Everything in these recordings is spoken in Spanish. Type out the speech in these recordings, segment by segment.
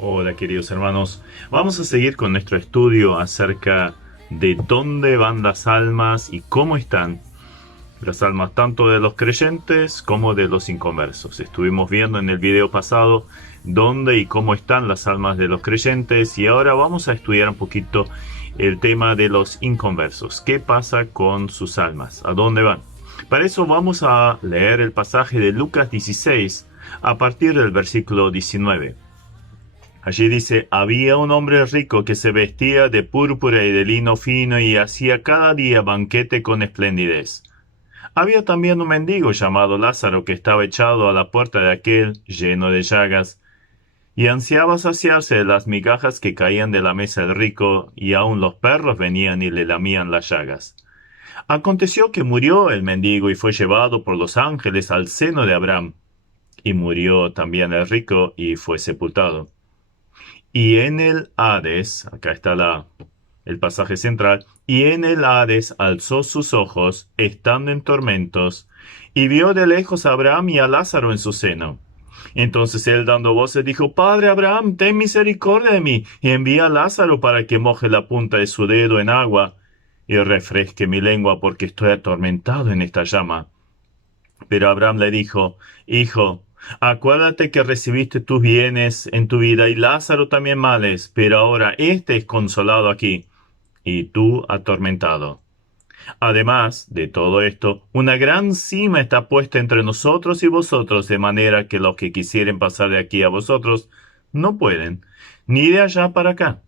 Hola queridos hermanos, vamos a seguir con nuestro estudio acerca de dónde van las almas y cómo están las almas tanto de los creyentes como de los inconversos. Estuvimos viendo en el video pasado dónde y cómo están las almas de los creyentes y ahora vamos a estudiar un poquito el tema de los inconversos. ¿Qué pasa con sus almas? ¿A dónde van? Para eso vamos a leer el pasaje de Lucas 16 a partir del versículo 19. Allí dice: había un hombre rico que se vestía de púrpura y de lino fino y hacía cada día banquete con esplendidez. Había también un mendigo llamado Lázaro que estaba echado a la puerta de aquel, lleno de llagas, y ansiaba saciarse de las migajas que caían de la mesa del rico, y aun los perros venían y le lamían las llagas. Aconteció que murió el mendigo y fue llevado por los ángeles al seno de Abraham, y murió también el rico y fue sepultado. Y en el Hades, acá está el pasaje central, y en el Hades alzó sus ojos, estando en tormentos, y vio de lejos a Abraham y a Lázaro en su seno. Entonces él dando voces dijo: Padre Abraham, ten misericordia de mí, y envía a Lázaro para que moje la punta de su dedo en agua, y refresque mi lengua, porque estoy atormentado en esta llama. Pero Abraham le dijo: Hijo, acuérdate que recibiste tus bienes en tu vida y Lázaro también males, pero ahora éste es consolado aquí y tú atormentado. Además de todo esto, una gran cima está puesta entre nosotros y vosotros, de manera que los que quisieren pasar de aquí a vosotros no pueden, ni de allá para acá.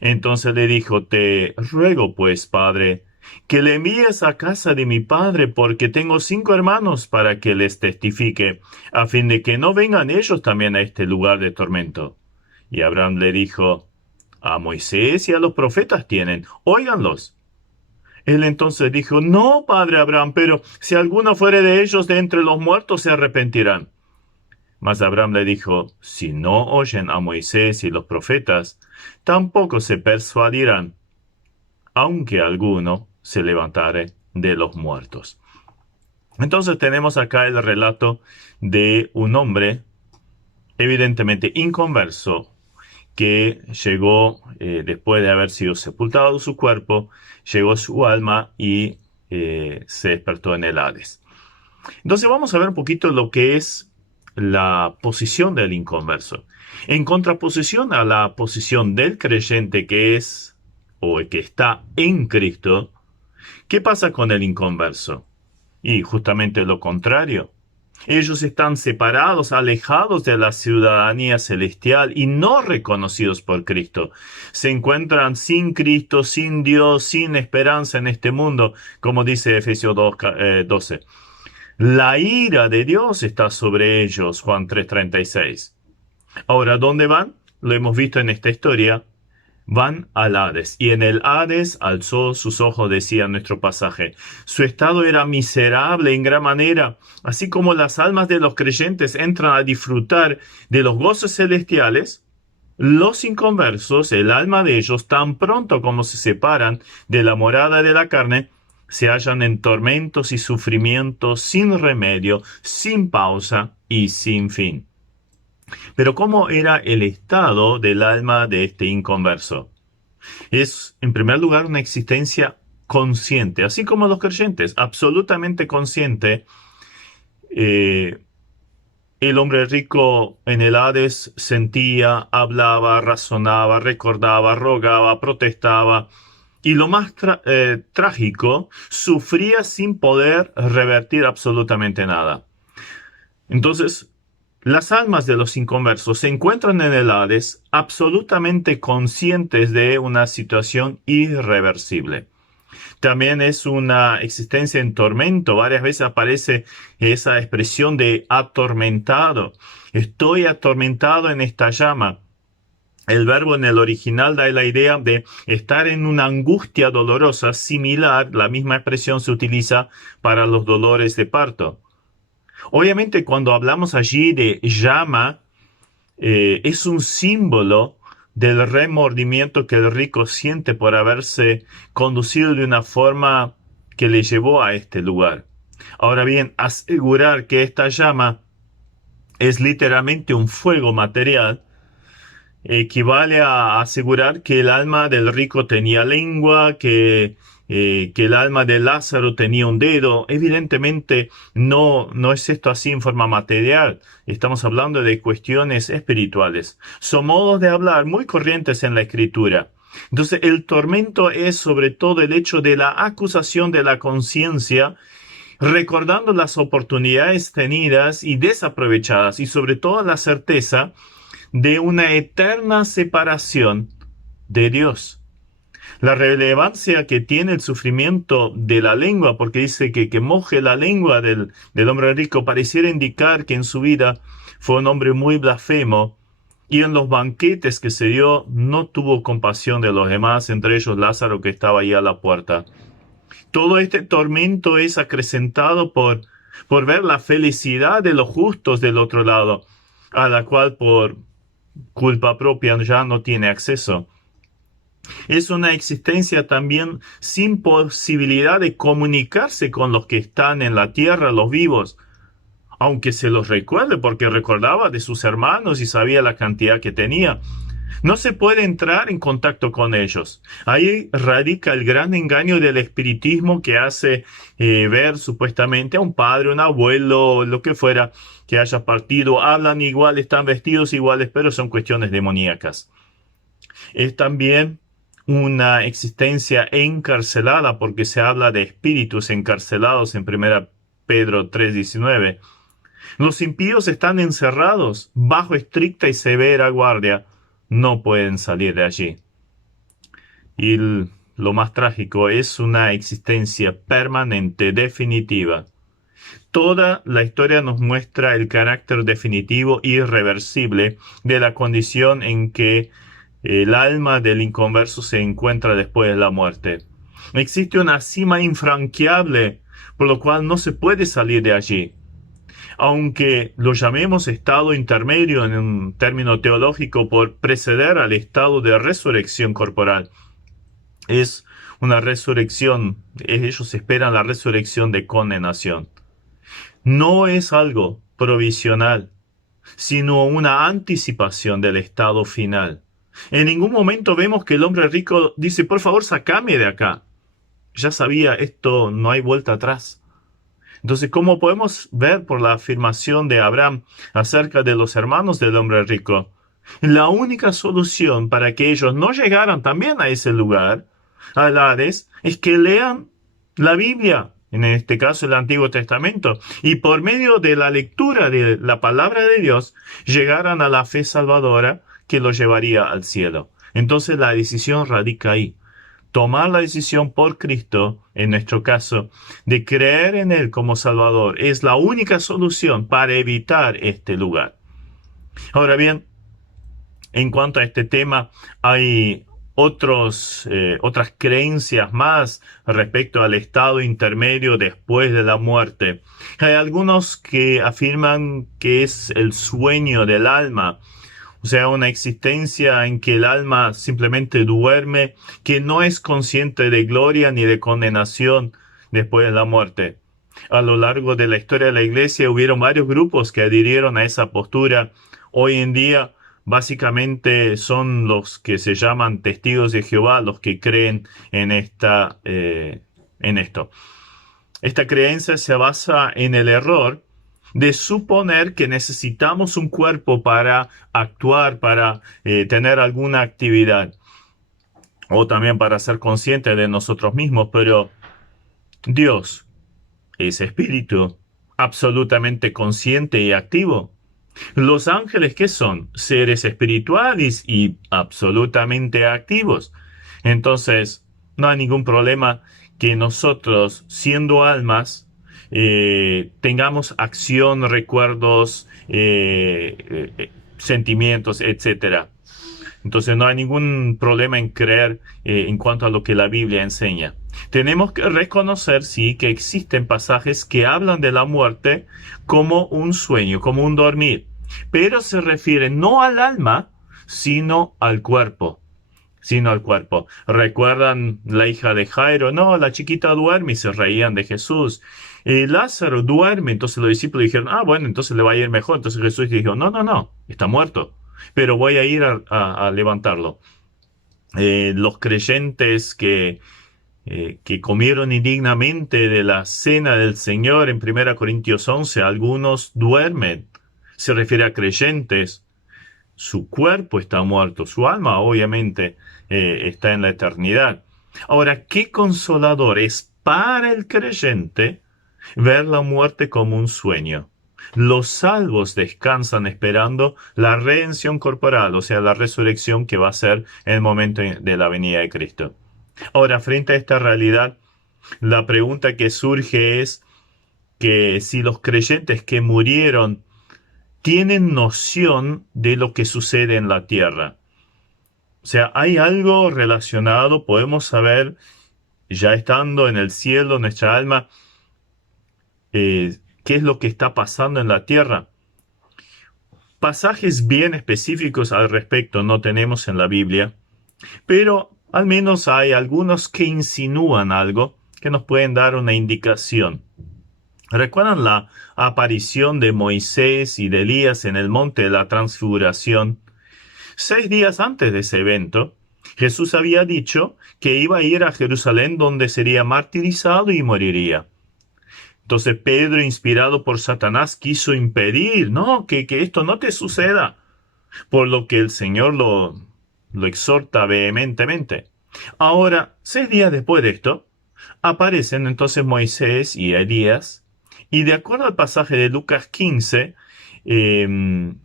Entonces le dijo: Te ruego pues, padre, que le envíes a casa de mi padre, porque tengo 5 hermanos, para que les testifique, a fin de que no vengan ellos también a este lugar de tormento. Y Abraham le dijo: A Moisés y a los profetas tienen, óiganlos. Él entonces dijo: No, padre Abraham, pero si alguno fuere de ellos de entre los muertos, se arrepentirán. Mas Abraham le dijo: Si no oyen a Moisés y los profetas, tampoco se persuadirán, aunque alguno se levantare de los muertos. Entonces tenemos acá el relato de un hombre evidentemente inconverso que llegó, después de haber sido sepultado su cuerpo, llegó su alma y se despertó en el Hades. Entonces vamos a ver un poquito lo que es la posición del inconverso. En contraposición a la posición del creyente que es o que está en Cristo, ¿qué pasa con el inconverso? Y justamente lo contrario. Ellos están separados, alejados de la ciudadanía celestial y no reconocidos por Cristo. Se encuentran sin Cristo, sin Dios, sin esperanza en este mundo, como dice Efesios 12. La ira de Dios está sobre ellos, Juan 3:36. Ahora, ¿dónde van? Lo hemos visto en esta historia. Van al Hades, y en el Hades alzó sus ojos, decía nuestro pasaje. Su estado era miserable en gran manera, así como las almas de los creyentes entran a disfrutar de los gozos celestiales. Los inconversos, el alma de ellos, tan pronto como se separan de la morada de la carne, se hallan en tormentos y sufrimientos sin remedio, sin pausa y sin fin. Pero ¿cómo era el estado del alma de este inconverso? Es, en primer lugar, una existencia consciente, así como los creyentes, absolutamente consciente. Eh, el hombre rico en el Hades sentía, hablaba, razonaba, recordaba, rogaba, protestaba, y lo más trágico, sufría sin poder revertir absolutamente nada. Entonces, las almas de los inconversos se encuentran en el Hades absolutamente conscientes de una situación irreversible. También es una existencia en tormento. Varias veces aparece esa expresión de atormentado. Estoy atormentado en esta llama. El verbo en el original da la idea de estar en una angustia dolorosa similar. La misma expresión se utiliza para los dolores de parto. Obviamente, cuando hablamos allí de llama, es un símbolo del remordimiento que el rico siente por haberse conducido de una forma que le llevó a este lugar. Ahora bien, asegurar que esta llama es literalmente un fuego material equivale a asegurar que el alma del rico tenía lengua, que el alma de Lázaro tenía un dedo. Evidentemente no es esto así en forma material. Estamos hablando de cuestiones espirituales. Son modos de hablar muy corrientes en la Escritura. Entonces el tormento es sobre todo el hecho de la acusación de la conciencia, recordando las oportunidades tenidas y desaprovechadas, y sobre todo la certeza de una eterna separación de Dios. La relevancia que tiene el sufrimiento de la lengua, porque dice que moje la lengua del hombre rico, pareciera indicar que en su vida fue un hombre muy blasfemo, y en los banquetes que se dio no tuvo compasión de los demás, entre ellos Lázaro, que estaba ahí a la puerta. Todo este tormento es acrecentado por ver la felicidad de los justos del otro lado, a la cual por culpa propia ya no tiene acceso. Es una existencia también sin posibilidad de comunicarse con los que están en la tierra, los vivos, aunque se los recuerde, porque recordaba de sus hermanos y sabía la cantidad que tenía. No se puede entrar en contacto con ellos. Ahí radica el gran engaño del espiritismo, que hace ver supuestamente a un padre, un abuelo, lo que fuera, que haya partido. Hablan igual, están vestidos iguales, pero son cuestiones demoníacas. Es también una existencia encarcelada, porque se habla de espíritus encarcelados en 1 Pedro 3:19. Los impíos están encerrados bajo estricta y severa guardia. No pueden salir de allí. Y lo más trágico es una existencia permanente, definitiva. Toda la historia nos muestra el carácter definitivo e irreversible de la condición en que el alma del inconverso se encuentra después de la muerte. Existe una cima infranqueable, por lo cual no se puede salir de allí. Aunque lo llamemos estado intermedio en un término teológico por preceder al estado de resurrección corporal, es una resurrección, ellos esperan la resurrección de condenación. No es algo provisional, sino una anticipación del estado final. En ningún momento vemos que el hombre rico dice, por favor, sácame de acá. Ya sabía, esto no hay vuelta atrás. Entonces, como podemos ver por la afirmación de Abraham acerca de los hermanos del hombre rico, la única solución para que ellos no llegaran también a ese lugar, al Hades, es que lean la Biblia, en este caso el Antiguo Testamento, y por medio de la lectura de la palabra de Dios, llegaran a la fe salvadora que los llevaría al cielo. Entonces la decisión radica ahí. Tomar la decisión por Cristo, en nuestro caso, de creer en Él como Salvador, es la única solución para evitar este lugar. Ahora bien, en cuanto a este tema, hay otras creencias más respecto al estado intermedio después de la muerte. Hay algunos que afirman que es el sueño del alma, o sea, una existencia en que el alma simplemente duerme, que no es consciente de gloria ni de condenación después de la muerte. A lo largo de la historia de la Iglesia hubieron varios grupos que adhirieron a esa postura. Hoy en día, básicamente son los que se llaman testigos de Jehová los que creen en esto. Esta creencia se basa en el error de suponer que necesitamos un cuerpo para actuar, para tener alguna actividad, o también para ser conscientes de nosotros mismos, pero Dios es espíritu, absolutamente consciente y activo. Los ángeles, ¿qué son? Seres espirituales y absolutamente activos. Entonces, no hay ningún problema que nosotros, siendo almas, tengamos acción, recuerdos, sentimientos, etcétera. Entonces no hay ningún problema en creer en cuanto a lo que la Biblia enseña. Tenemos que reconocer, sí, que existen pasajes que hablan de la muerte como un sueño, como un dormir, pero se refieren no al alma, sino al cuerpo. ¿Recuerdan la hija de Jairo? No, la chiquita duerme, y se reían de Jesús. Lázaro duerme, entonces los discípulos dijeron, bueno, entonces le va a ir mejor. Entonces Jesús dijo, no, está muerto. pero voy a ir a levantarlo. Los creyentes que comieron indignamente de la cena del Señor en 1 Corintios 11, algunos duermen. Se refiere a creyentes. Su cuerpo está muerto, su alma obviamente está en la eternidad. Ahora, qué consolador es para el creyente ver la muerte como un sueño. Los salvos descansan esperando la redención corporal, o sea, la resurrección que va a ser en el momento de la venida de Cristo. Ahora, frente a esta realidad, la pregunta que surge es que si los creyentes que murieron tienen noción de lo que sucede en la tierra. O sea, hay algo relacionado, podemos saber, ya estando en el cielo, nuestra alma, qué es lo que está pasando en la tierra. Pasajes bien específicos al respecto no tenemos en la Biblia, pero al menos hay algunos que insinúan algo que nos pueden dar una indicación. ¿Recuerdan la aparición de Moisés y de Elías en el monte de la transfiguración? 6 días antes de ese evento, Jesús había dicho que iba a ir a Jerusalén donde sería martirizado y moriría. Entonces Pedro, inspirado por Satanás, quiso impedir, no, que esto no te suceda, por lo que el Señor lo exhorta vehementemente. Ahora, 6 días después de esto, aparecen entonces Moisés y Elías, y de acuerdo al pasaje de Lucas 15, de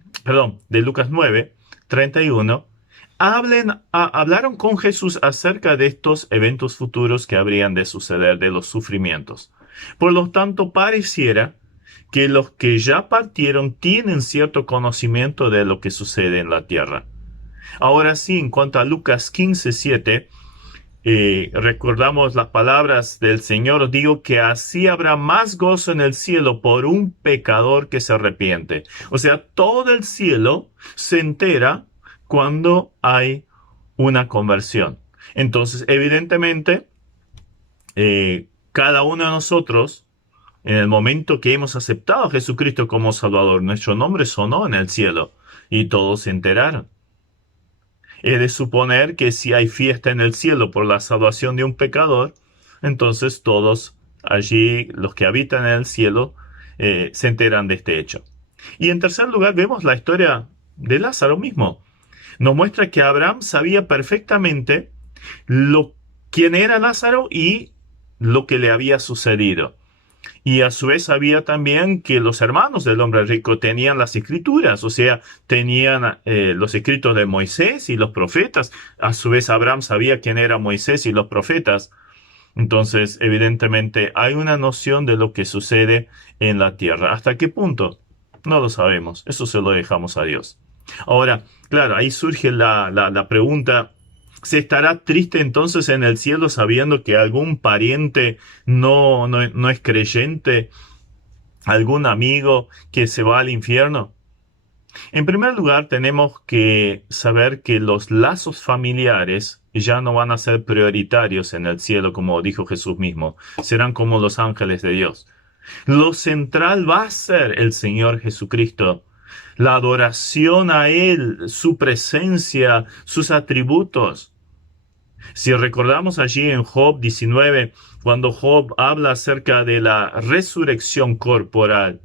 Lucas 9, 31, hablaron con Jesús acerca de estos eventos futuros que habrían de suceder, de los sufrimientos. Por lo tanto, pareciera que los que ya partieron tienen cierto conocimiento de lo que sucede en la tierra. Ahora sí, en cuanto a Lucas 15, 7, recordamos las palabras del Señor, digo que así habrá más gozo en el cielo por un pecador que se arrepiente. O sea, todo el cielo se entera cuando hay una conversión. Entonces, evidentemente, cada uno de nosotros, en el momento que hemos aceptado a Jesucristo como Salvador, nuestro nombre sonó en el cielo y todos se enteraron. Es de suponer que si hay fiesta en el cielo por la salvación de un pecador, entonces todos allí, los que habitan en el cielo, se enteran de este hecho. Y en tercer lugar, vemos la historia de Lázaro mismo. Nos muestra que Abraham sabía perfectamente quién era Lázaro y lo que le había sucedido. Y a su vez sabía también que los hermanos del hombre rico tenían las escrituras, o sea, tenían los escritos de Moisés y los profetas. A su vez Abraham sabía quién era Moisés y los profetas. Entonces, evidentemente, hay una noción de lo que sucede en la tierra. ¿Hasta qué punto? No lo sabemos. Eso se lo dejamos a Dios. Ahora, claro, ahí surge la pregunta: ¿se estará triste entonces en el cielo sabiendo que algún pariente no es creyente? ¿Algún amigo que se va al infierno? En primer lugar, tenemos que saber que los lazos familiares ya no van a ser prioritarios en el cielo, como dijo Jesús mismo. Serán como los ángeles de Dios. Lo central va a ser el Señor Jesucristo. La adoración a Él, su presencia, sus atributos. Si recordamos allí en Job 19, cuando Job habla acerca de la resurrección corporal,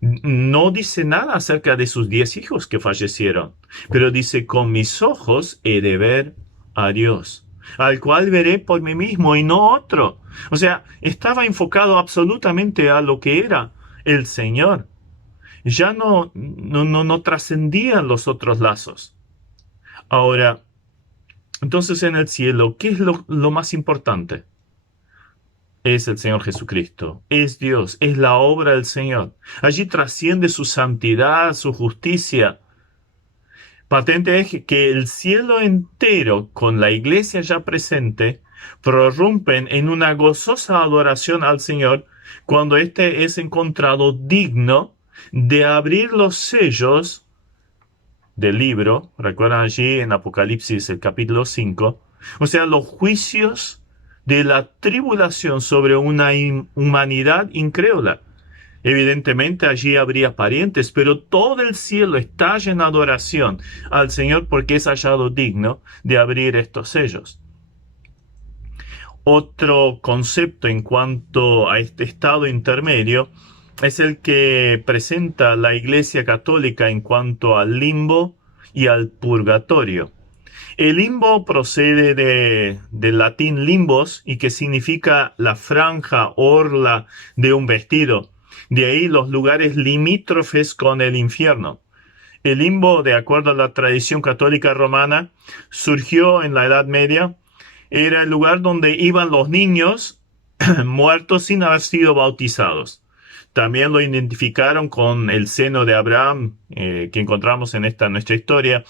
no dice nada acerca de sus 10 hijos que fallecieron, pero dice: con mis ojos he de ver a Dios, al cual veré por mí mismo y no otro. O sea, estaba enfocado absolutamente a lo que era el Señor. Ya no trascendían los otros lazos. Ahora, entonces en el cielo, ¿qué es lo más importante? Es el Señor Jesucristo, es Dios, es la obra del Señor. Allí trasciende su santidad, su justicia. Patente es que el cielo entero, con la iglesia ya presente, prorrumpen en una gozosa adoración al Señor cuando éste es encontrado digno de abrir los sellos del libro. Recuerdan allí en Apocalipsis el capítulo 5. O sea, los juicios de la tribulación sobre una humanidad incrédula. Evidentemente allí habría parientes, pero todo el cielo estalla en adoración al Señor porque es hallado digno de abrir estos sellos. Otro concepto en cuanto a este estado intermedio es el que presenta la Iglesia Católica en cuanto al limbo y al purgatorio. El limbo procede del latín limbos y que significa la franja, orla de un vestido. De ahí los lugares limítrofes con el infierno. El limbo, de acuerdo a la tradición católica romana, surgió en la Edad Media. Era el lugar donde iban los niños muertos sin haber sido bautizados. También lo identificaron con el seno de Abraham, que encontramos en esta nuestra historia.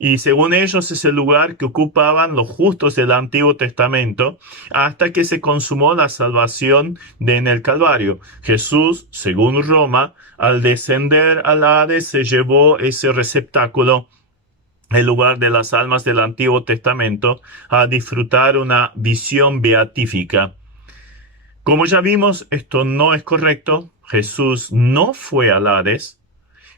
Y según ellos es el lugar que ocupaban los justos del Antiguo Testamento hasta que se consumó la salvación en el Calvario. Jesús, según Roma, al descender al Hades se llevó ese receptáculo, el lugar de las almas del Antiguo Testamento, a disfrutar una visión beatífica. Como ya vimos, esto no es correcto. Jesús no fue al Hades,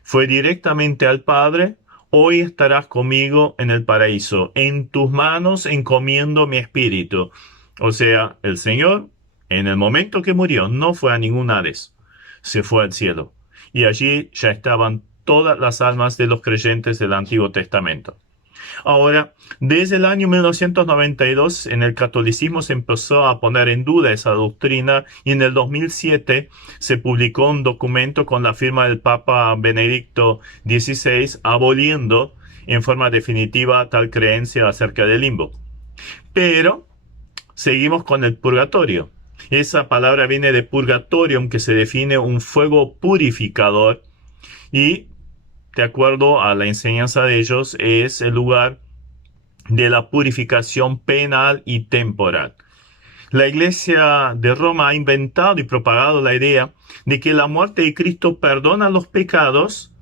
fue directamente al Padre. Hoy estarás conmigo en el paraíso. En tus manos encomiendo mi espíritu. O sea, el Señor, en el momento que murió, no fue a ningún Hades. Se fue al cielo. Y allí ya estaban todas las almas de los creyentes del Antiguo Testamento. Ahora, desde el año 1992 en el catolicismo se empezó a poner en duda esa doctrina y en el 2007 se publicó un documento con la firma del Papa Benedicto XVI aboliendo en forma definitiva tal creencia acerca del limbo. Pero seguimos con el purgatorio. Esa palabra viene de purgatorium, que se define un fuego purificador y de acuerdo a la enseñanza de ellos, es el lugar de la purificación penal y temporal. La Iglesia de Roma ha inventado y propagado la idea de que la muerte de Cristo perdona los pecados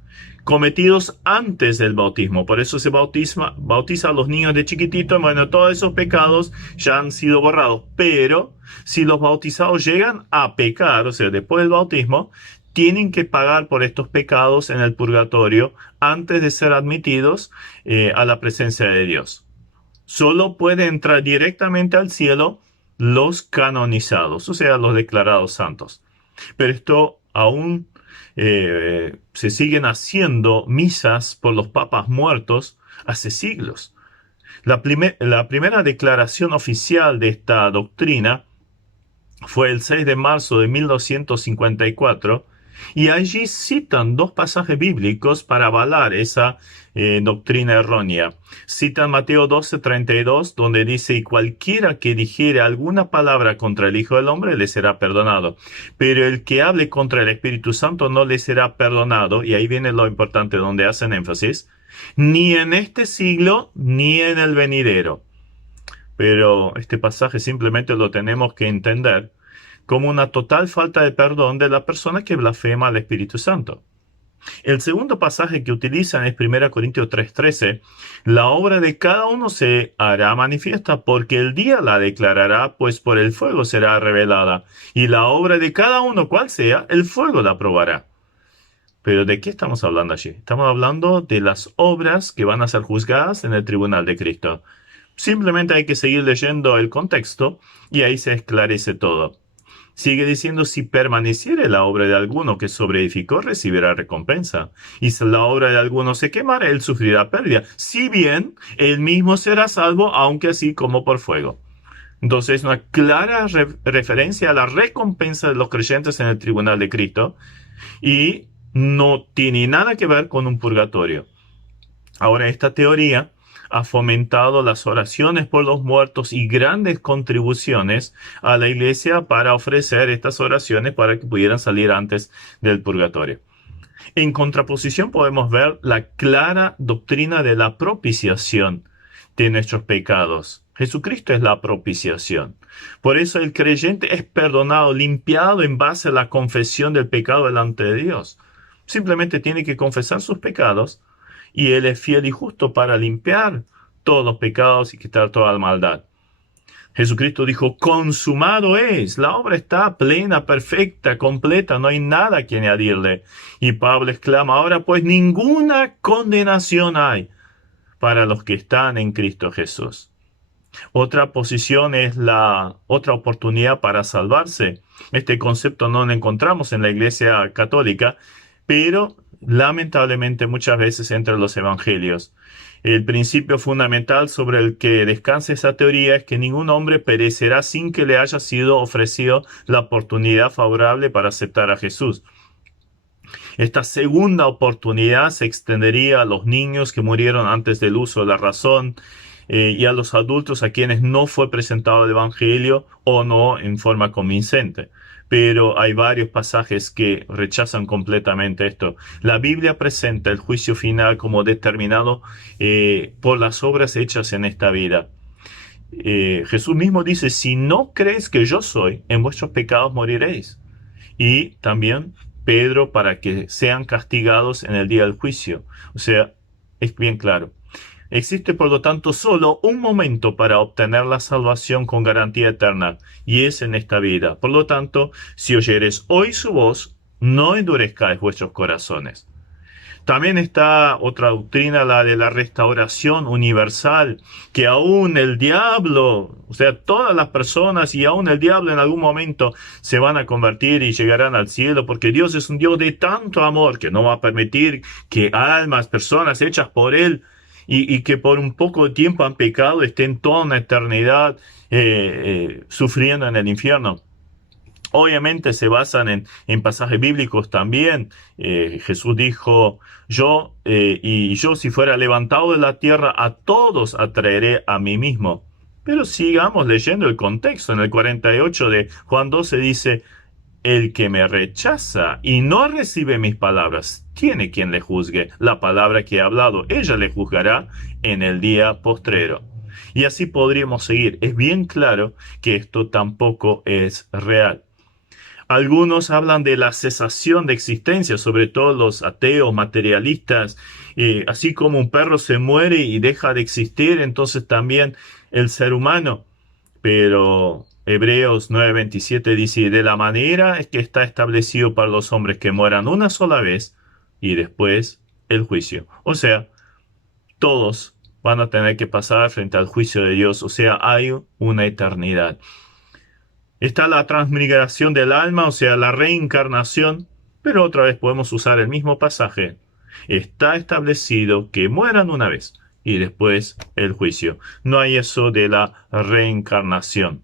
cometidos antes del bautismo. Por eso se bautiza a los niños de chiquititos. Bueno, todos esos pecados ya han sido borrados. Pero si los bautizados llegan a pecar, o sea, después del bautismo, tienen que pagar por estos pecados en el purgatorio antes de ser admitidos a la presencia de Dios. Solo pueden entrar directamente al cielo los canonizados, o sea, los declarados santos. Pero esto aún se siguen haciendo misas por los papas muertos hace siglos. La primera declaración oficial de esta doctrina fue el 6 de marzo de 1254, y allí citan dos pasajes bíblicos para avalar esa doctrina errónea. Citan Mateo 12:32, donde dice: y cualquiera que dijere alguna palabra contra el Hijo del Hombre le será perdonado, pero el que hable contra el Espíritu Santo no le será perdonado. Y ahí viene lo importante, donde hacen énfasis: ni en este siglo ni en el venidero. Pero este pasaje simplemente lo tenemos que entender como una total falta de perdón de la persona que blasfema al Espíritu Santo. El segundo pasaje que utilizan es 1 Corintios 3:13. La obra de cada uno se hará manifiesta, porque el día la declarará, pues por el fuego será revelada. Y la obra de cada uno, cual sea, el fuego la probará. Pero ¿de qué estamos hablando allí? Estamos hablando de las obras que van a ser juzgadas en el tribunal de Cristo. Simplemente hay que seguir leyendo el contexto y ahí se esclarece todo. Sigue diciendo: si permaneciere la obra de alguno que sobreedificó, recibirá recompensa. Y si la obra de alguno se quemara, él sufrirá pérdida. Si bien, él mismo será salvo, aunque así como por fuego. Entonces, una clara referencia a la recompensa de los creyentes en el tribunal de Cristo. Y no tiene nada que ver con un purgatorio. Ahora, esta teoría ha fomentado las oraciones por los muertos y grandes contribuciones a la iglesia para ofrecer estas oraciones para que pudieran salir antes del purgatorio. En contraposición podemos ver la clara doctrina de la propiciación de nuestros pecados. Jesucristo es la propiciación. Por eso el creyente es perdonado, limpiado en base a la confesión del pecado delante de Dios. Simplemente tiene que confesar sus pecados y Él es fiel y justo para limpiar todos los pecados y quitar toda la maldad. Jesucristo dijo, consumado es, la obra está plena, perfecta, completa, no hay nada que añadirle. Y Pablo exclama, ahora pues ninguna condenación hay para los que están en Cristo Jesús. Otra posición es la otra oportunidad para salvarse. Este concepto no lo encontramos en la Iglesia Católica, pero lamentablemente muchas veces entre los evangelios. El principio fundamental sobre el que descansa esa teoría es que ningún hombre perecerá sin que le haya sido ofrecido la oportunidad favorable para aceptar a Jesús. Esta segunda oportunidad se extendería a los niños que murieron antes del uso de la razón, y a los adultos a quienes no fue presentado el Evangelio o no en forma convincente. Pero hay varios pasajes que rechazan completamente esto. La Biblia presenta el juicio final como determinado por las obras hechas en esta vida. Jesús mismo dice, si no crees que yo soy, en vuestros pecados moriréis. Y también Pedro, para que sean castigados en el día del juicio. O sea, es bien claro. Existe, por lo tanto, solo un momento para obtener la salvación con garantía eterna, y es en esta vida. Por lo tanto, si oyeres hoy su voz, no endurezcáis vuestros corazones. También está otra doctrina, la de la restauración universal, que aún el diablo, o sea, todas las personas y aún el diablo en algún momento se van a convertir y llegarán al cielo, porque Dios es un Dios de tanto amor que no va a permitir que almas, personas hechas por Él, y que por un poco de tiempo han pecado, estén toda una eternidad sufriendo en el infierno. Obviamente se basan en pasajes bíblicos también. Jesús dijo, yo si fuera levantado de la tierra, a todos atraeré a mí mismo. Pero sigamos leyendo el contexto. En el 48 de Juan 12 dice, el que me rechaza y no recibe mis palabras, tiene quien le juzgue. La palabra que he hablado, ella le juzgará en el día postrero. Y así podríamos seguir. Es bien claro que esto tampoco es real. Algunos hablan de la cesación de existencia, sobre todo los ateos, materialistas. Así como un perro se muere y deja de existir, entonces también el ser humano. Pero Hebreos 9:27 dice, de la manera es que está establecido para los hombres que mueran una sola vez y después el juicio. O sea, todos van a tener que pasar frente al juicio de Dios. O sea, hay una eternidad. Está la transmigración del alma, o sea, la reencarnación, pero otra vez podemos usar el mismo pasaje. Está establecido que mueran una vez y después el juicio. No hay eso de la reencarnación.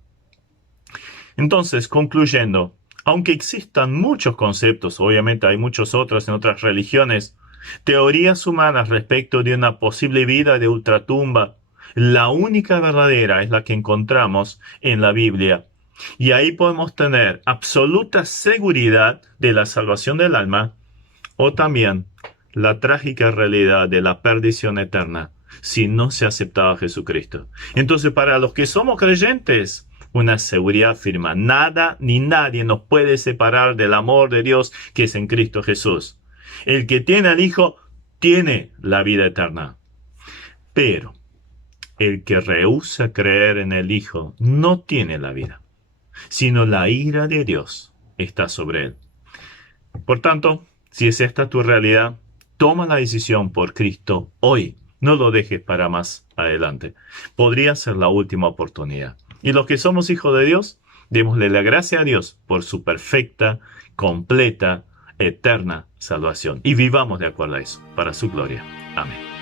Entonces, concluyendo, aunque existan muchos conceptos, obviamente hay muchos otros en otras religiones, teorías humanas respecto de una posible vida de ultratumba, la única verdadera es la que encontramos en la Biblia. Y ahí podemos tener absoluta seguridad de la salvación del alma, o también la trágica realidad de la perdición eterna si no se aceptaba a Jesucristo. Entonces, para los que somos creyentes, una seguridad firme. Nada ni nadie nos puede separar del amor de Dios que es en Cristo Jesús. El que tiene al Hijo tiene la vida eterna. Pero el que rehúsa creer en el Hijo no tiene la vida, sino la ira de Dios está sobre él. Por tanto, si es esta tu realidad, toma la decisión por Cristo hoy. No lo dejes para más adelante. Podría ser la última oportunidad. Y los que somos hijos de Dios, démosle la gracia a Dios por su perfecta, completa, eterna salvación. Y vivamos de acuerdo a eso, para su gloria. Amén.